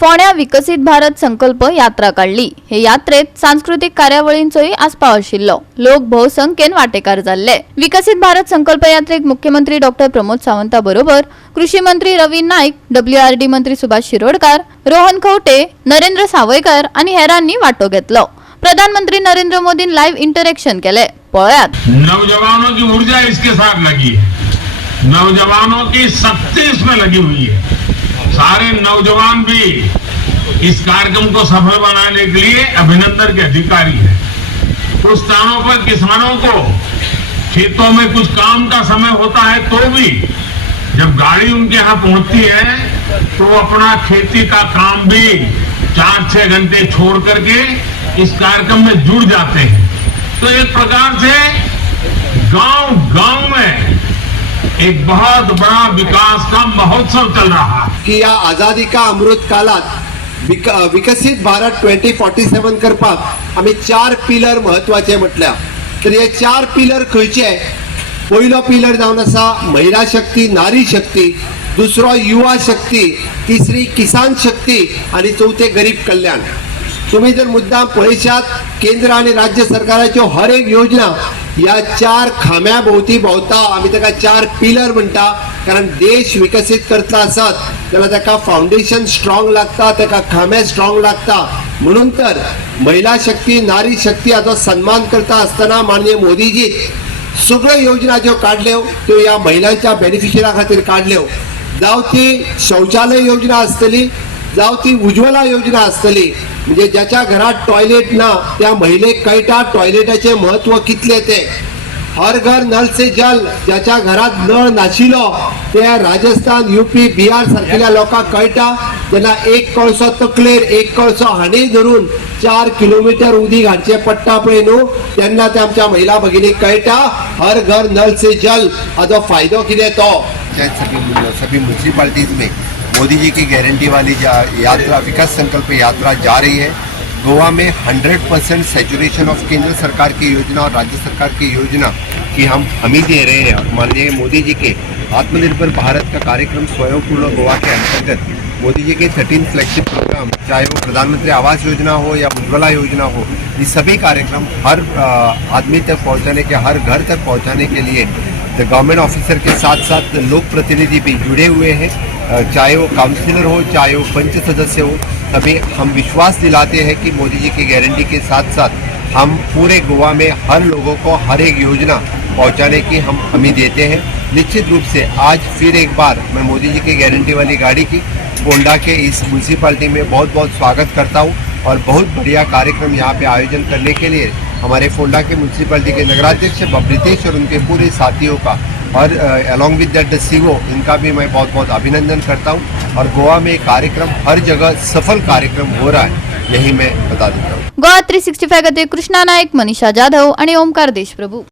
फोंड्या विकसित भारत संकल्प यात्रा काढली। हे यात्रेत सांस्कृतिक कार्यावळींचोय आस्पाव आशिल्लो। लोक बहुसंख्येन वांटेकार जाल्ले। विकसित भारत संकल्प यात्रेक मुख्यमंत्री डॉक्टर प्रमोद सावंता बरोबर कृषी मंत्री रवी नाईक, WRD मंत्री सुभाष शिरोडकार, रोहन खंवटे, नरेंद्र सावयकर आणि हेरांनी वांटो घेतलो। प्रधानमंत्री नरेंद्र मोदीन लाइव इंटरेक्शन केले। पळयात। नौजवानों की ऊर्जा इसके साथ लगी है, नौजवानों की शक्ति इसमें लगी हुई है। सारे नौजवान भी इस कार्यक्रम को सफल बनाने के लिए अभिनंदन के अधिकारी हैं। कुछ स्थानों पर किसानों को खेतों में कुछ काम का समय होता है तो भी जब गाड़ी उनके यहाँ पहुंचती है तो अपना खेती का काम भी 4-6 घंटे छोड़ करके इस कार्यक्रम में जुड़ जाते हैं। तो एक प्रकार से गांव-गांव में एक बहुत बड़ा विकास का महोत्सव चल रहा है कि या आजादी का अमृत कालात विकसित भारत 2047 करपाक आम्ही 4 पिलर महत्वाचे म्हटल्या। तर हे 4 पिलर खंयचे? पहिलो पिलर जावन आसा महिला शक्ती, नारी शक्ती, दुसरो युवा शक्ती, तिसरी किसान शक्ती आणि चौथे गरीब कल्याण। तुम्ही जर मुद्दाम पळयशात केंद्र आणि राज्य सरकाराच्यो हर एक योजना या 4 खाम्या भोवती भोंवता। आम्ही ताका 4 पिलर म्हणटा, कारण देश विकसित करतलो आसत जाल्यार ताका फाउंडेशन स्ट्रॉंग लागता, ताका खामे स्ट्रॉंग लागता। म्हणून तर महिला शक्ती, नारी शक्ती हाचो सन्मान करता आसतना माननीय मोदीजी सगळ्यो योजना ज्यो काढल्यो त्यो या महिलांच्या बेनिफिशरिया खातीर काढल्यो। जावं ती शौचालय योजना आसतली, जावं ती उज्ज्वला योजना आसतली, म्हणजे ज्याच्या घरात टॉयलेट ना त्या महिलेक कळटा टॉयलेटाचे महत्व कितले ते। हर घर नल से जल, ज्याच्या घरात नळ नाशिलो त्या राजस्थान, UP, बिहार सारख्या लोकांक कळटा। जेन्ना एक कळसो तकलेर, एक कळसो हांडी धरून 4 किलोमीटर उदीक हाडचे पडटा पळय न्हू, तेन्ना ते आमच्या महिला भगिनीक कळटा हर घर नल से जल हाचो फायदो कितें तो। सभी म्यूनसिपालिटीज में मोदी जी की गारंटी वाली यात्रा विकास संकल्प यात्रा जा रही है। गोवा में 100% सैचुरेशन ऑफ केंद्र सरकार की योजना और राज्य सरकार की योजना की हम हमी दे रहे हैं। माननीय मोदी जी के आत्मनिर्भर भारत का कार्यक्रम स्वयंपूर्ण गोवा के अंतर्गत मोदी जी के 13 फ्लैगशिप प्रोग्राम, चाहे वो प्रधानमंत्री आवास योजना हो या उज्ज्वला योजना हो, ये सभी कार्यक्रम हर आदमी तक पहुंचाने के, हर घर तक पहुंचाने के लिए गवर्नमेंट ऑफिसर के साथ साथ लोक प्रतिनिधि भी जुड़े हुए हैं। चाहे वो काउंसिलर हो, चाहे वो पंच सदस्य हो, सभी हम विश्वास दिलाते हैं कि मोदी जी की गारंटी के साथ साथ हम पूरे गोवा में हर लोगों को हर एक योजना पहुंचाने की हम हमी देते हैं। निश्चित रूप से आज फिर एक बार मैं मोदी जी की गारंटी वाली गाड़ी की फोंडा के इस म्यूनसिपालिटी में बहुत बहुत स्वागत करता हूं और बहुत बढ़िया कार्यक्रम यहाँ पे आयोजन करने के लिए हमारे फोंडा के म्यूनसिपालिटी के नगराध्यक्ष बब्रितेश और उनके पूरे साथियों का और अलॉन्ग विद दैट सीओ इनका भी मैं बहुत बहुत अभिनंदन करता हूँ। और गोवा में कार्यक्रम हर जगह सफल कार्यक्रम हो रहा है, यही मैं बता देता हूँ। गोवा 365 खातीर कृष्णा नायक, मनीषा जाधव आणि ओमकार देशप्रभू।